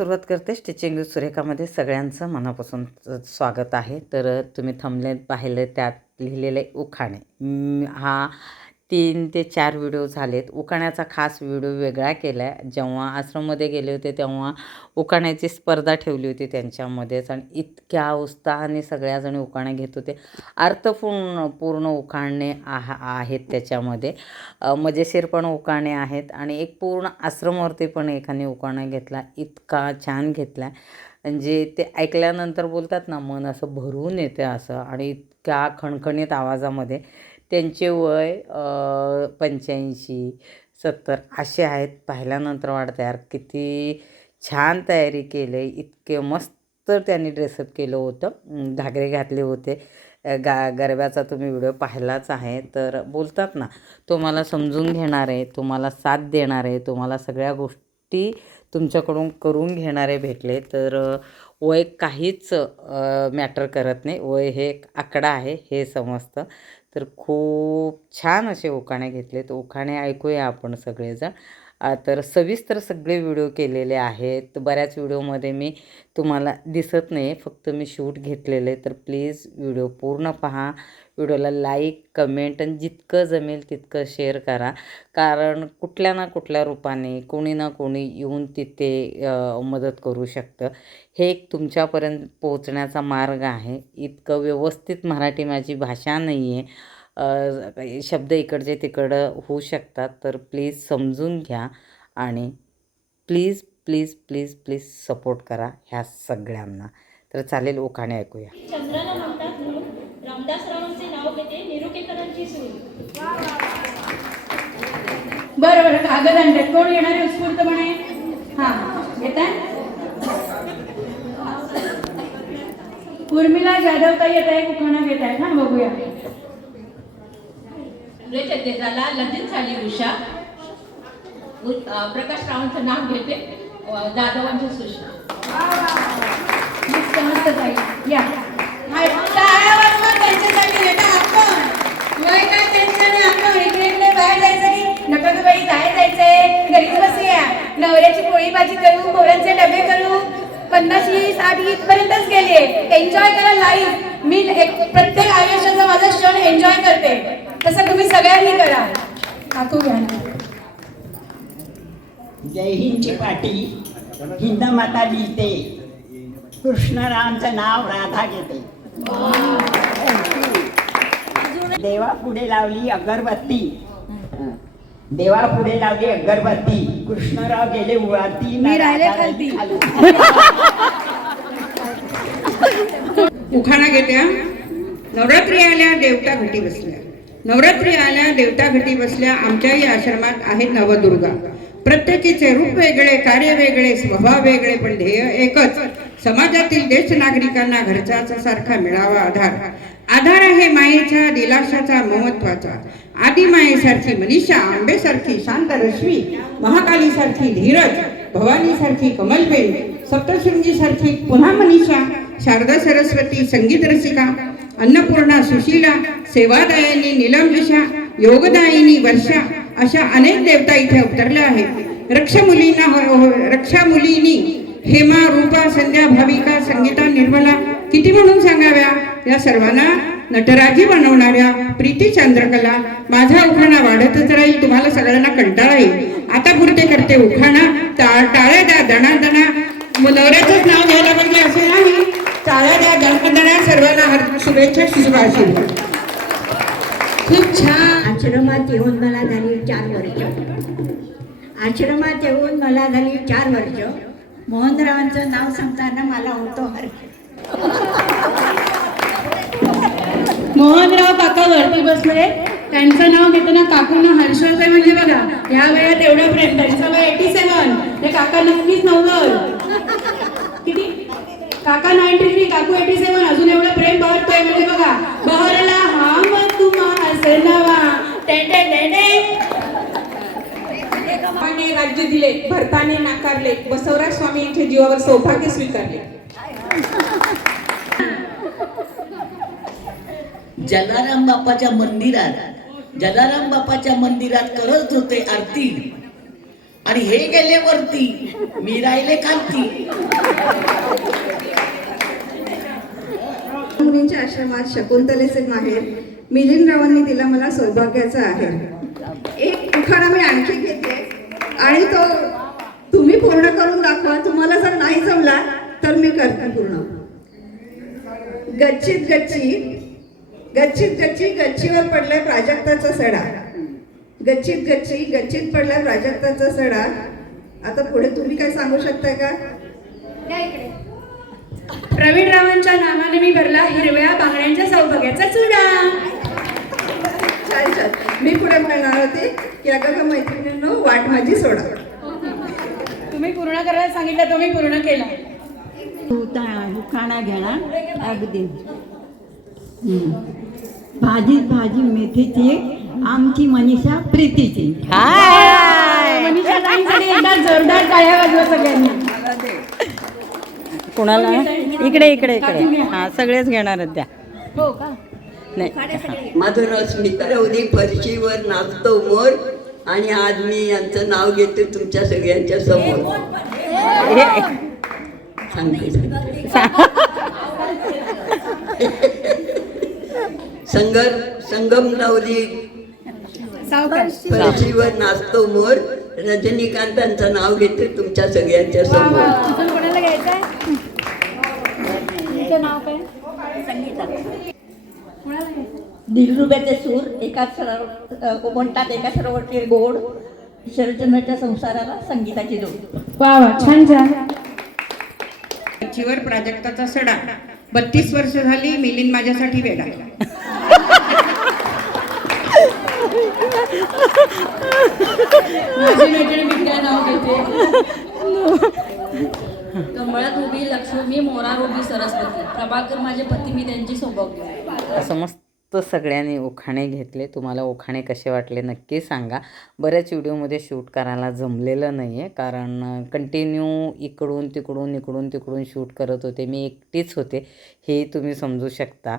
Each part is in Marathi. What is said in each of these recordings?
सुरुवात करते स्टिचिंग विथ सुरेखामध्ये सगळ्यांचं मनापासून स्वागत आहे. तर तुम्ही थांबले पाहिलं त्यात लिहिलेले उखाणे. हा तीन ते चार व्हिडिओ झालेत. उखाण्याचा खास व्हिडिओ वेगळा केला आहे जेव्हा आश्रममध्ये गेले होते तेव्हा उखाण्याची स्पर्धा ठेवली होती त्यांच्यामध्येच आणि इतक्या उत्साहाने सगळ्याजणी उखाणे घेत होते. अर्थपूर्ण पूर्ण उखाणे आहा आहेत त्याच्यामध्ये. मजेशीर पण उखाणे आहेत आणि एक पूर्ण आश्रमवरती पण एकाने उखाणा घेतला. इतका छान घेतला म्हणजे ते ऐकल्यानंतर बोलतात ना मन असं भरून येते असं आणि इतक्या खणखणीत आवाजामध्ये त्यांचे वय पंच्याऐंशी सत्तर असे आहेत. पाहिल्यानंतर वाटतं यार किती छान तयारी केले. आहे इतके मस्त त्यांनी ड्रेसअप केलं होतं. घागरे घातले होते. गा गरब्याचा तुम्ही व्हिडिओ पाहिलाच आहे. तर बोलतात ना तुम्हाला समजून घेणार आहे तुम्हाला साथ देणार आहे तुम्हाला सगळ्या गोष्टी तुमच्याकडून करून घेणारे भेटले. तर वय काहीच मॅटर करत नाही. वय हे एक आकडा आहे हे समजतं. तर खूप छान असे उखाणे घेतले तर उखाणे ऐकूया आपण सगळेजण. तर सविस्तर सगळे व्हिडिओ केलेले आहेत. बऱ्याच व्हिडिओमध्ये मी तुम्हाला दिसत नाही फक्त मी शूट घेतलेले. तर प्लीज व्हिडिओ पूर्ण पहा. व्हिडिओला लाईक कमेंट आणि जितकं जमेल तितकं शेअर करा. कारण कुठल्या ना कुठल्या रूपाने कोणी ना कोणी येऊन तिथे मदत करू शकतं. हे एक तुमच्यापर्यंत पोहोचण्याचा मार्ग आहे. इतकं व्यवस्थित मराठी माझी भाषा नाही आहे शब्द इकडचे तिकडं होऊ शकतात तर प्लीज समजून घ्या आणि please please please please support करा ह्या सगळ्यांना. तर चालेल ओखाणे ऐकूया. चंद्राला म्हणतात म्हणून रामदासरावांचे नाव घेते निरुकेकरांची सून बरं बरं कागद आणतात. कोण येणार आहे उत्स्फूर्तपणे? हां येत आहे उर्मिला जाधव ताई येत आहे कुखाणा घेत आहेत हां बघूया. सुरेच्या तेजाला लग्न झाली उषा. प्रकाश रावांचं नाव घेते. जाधवांची सुषमा. या. काय बाहेर जायचं नका बाई जायचंय. घरीच नवऱ्याची पोळी भाजी करू पोरांचे डबे करू. पन्नाशी साठ पर्यंतच गेले एन्जॉय करा लाईफ मी प्रत्येक आयुष्याचा माझा क्षण एन्जॉय करते. तसं तुम्ही सगळ्यांनी करा. काकू घ्या. जय हिंदची पाटी हिंद माता लिहिते. कृष्णरामचं नाव राधा घेते. देवा पुढे लावली अगरबत्ती. देवा पुढे लावली अगरबत्ती. कृष्णराव गेले उळाती. मी राहिले खालती. उखाणा घेत्या. नवरात्री आल्या देवता घटी बसल्या. नवरात्री आल्या देवता घटी बसल्या आमच्याही आश्रमात आहेत नवदुर्गा. प्रत्येकीचे रूप वेगळे कार्य वेगळे स्वभाव वेगळे पण ध्येय एकच. समाजातील देश नागरिकांना घरच्याचा सारखा मिळावा आधार. आधार आहे मायेचा दिलाशाचा महत्त्वाचा आदि मायेसारखी मनीषा आंबेसारखी शांत रश्मी महाकालीसारखी धीरज भवानीसारखी कमलबेन सप्तशृंगीसारखी पुन्हा मनीषा शारदा सरस्वती संगीत रसिका अन्नपूर्णा सुशीला सेवादायिनी निलंबिषा योगदायिनी वर्षा अशा अनेक देवता इथे अवतरल्या आहेत. रक्षा रक्षमुलींना हो, हो, रक्षा मुलींनी हेमा रूपा संध्या भाविका संगीता निर्मला किती म्हणून सांगाव्या? या सर्वांना नटराजी बनवणाऱ्या प्रीती चंद्रकला माझा उखाणा वाढतच राहील तुम्हाला सगळ्यांना कंटाळा येईल. आता पुरते करते उखाणा टाळ्या द्या दणा दणा नवऱ्याचंच नाव घ्यायला पाहिजे असे नाही. टाळ्या द्या दणा सर्वांना हर शुभेच्छा शुभाशील खूप छान. आश्रमात येऊन मला झाली चार वर्ष. आश्रमात येऊन मला झाली चार वर्ष. मोहनरावांचं नाव सांगताना मला होतो हर्ष मोहनराव काका वरती बसले. त्यांचं नाव घेताना काकूंना हर्षच आहे म्हणजे बघा या वयात एवढं प्रेम त्यांचं वय एटी सेवन हे काका नक्कीच नव्वद किती काका नाईन्टी थ्री काकू एटी सेवन अजून एवढं प्रेम बहरतोय म्हणजे बघा बहरला हा मग तुम्हा नवा टेंटे टेंटे ने राज्य दिले भरताने नाकारले बसवराज स्वामी यांच्या जीवावर सौभाग्य स्वीकारले. जलाराम बापाच्या मंदिरात जलाराम बापाच्या मंदिरात करत होते आरती. आणि हे गेले वरती मी राहिले खालती. मुलींच्या आश्रमात शकुंतलेचे माहेर. मिलिंदरावांनी दिला मला सौभाग्याचा आहे. एक उखाणा मी आणखी घेते. आणि तो तुम्ही पूर्ण करून दाखवा. तुम्हाला जर नाही जमला तर मी करते पूर्ण. गच्चीत गच्ची गच्चीत गच्ची गच्चीवर पडलाय प्राजक्ताचा सडा. गच्चीत गच्ची गच्चीत पडलाय प्राजक्ताचा सडा. आता पुढे तुम्ही काय सांगू शकता का? प्रवीण रावांच्या नावाने मी भरला हिरव्या बांगड्यांच्या सौभाग्याचा चुडा. छान छान. मी पुढे म्हणणार होते की अगं का मैत्रिणींनो वाट माझी सोडा. तुम्ही पूर्ण करायला सांगितलं तुम्ही पूर्ण केला. खाणा घेणार अगदी. भाजीत भाजी मेथीची आमची मनीषा प्रीतीची. हाय! मनीषा एकदा जोरदार टाळ्या वाजवा सगळ्यांनी. कुणाला? इकडे इकडे. इकडे हां सगळेच घेणार आहेत त्या. हो का? नाही. माझं स्मिता रवदी फरशीवर नाचतो मोर. आणि आज मी यांचं नाव घेते तुमच्या सगळ्यांच्या समोर. संगर संगम नवरी फरशीवर नाचतो मोर. रजनीकांतांचं नाव घेते तुमच्या सगळ्यांच्या समोर. तुमचं नाव काय? दिलरुब्याचे सूर एका सरोवर म्हणतात एका सरोवरचे गोड शरचंद्राच्या संसाराला संगीताची जोड. वा वा छान छान. गच्चीवर प्राजक्ताचा सडा. बत्तीस वर्ष झाली मिलिंद माझ्यासाठी वेडा. माझी मैत्रिणी मी काय नाव घेते. कमळात उभी लक्ष्मी मोरार उभी सरस्वती. प्रभाकर माझे पती मी त्यांची सौभाग्य. असं मस्त सगळ्यांनी उखाणे घेतले. तुम्हाला उखाणे कसे वाटले नक्की सांगा. बऱ्याच व्हिडिओमध्ये शूट करायला जमलेलं नाही आहे कारण कंटिन्यू इकडून तिकडून इकडून तिकडून शूट करत होते. मी एकटीच होते. हे तुम्ही समजू शकता.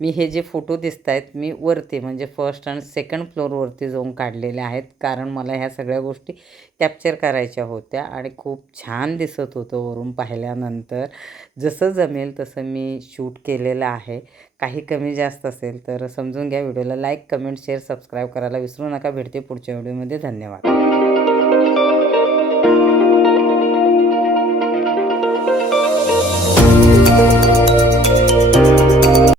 मी हे जे फोटो दिसत आहेत मी वरती म्हणजे फर्स्ट आणि सेकंड फ्लोअरवरती जाऊन काढलेले आहेत. कारण मला ह्या सगळ्या गोष्टी कॅप्चर करायच्या होत्या आणि खूप छान दिसत होतं वरून पाहिल्यानंतर. जसं जमेल तसं मी शूट केलेलं आहे. काही कमी जास्त असेल तर समजून घ्या व्हिडिओला लाईक कमेंट शेअर सबस्क्राईब करायला विसरू नका. भेटते पुढच्या व्हिडिओमध्ये. धन्यवाद.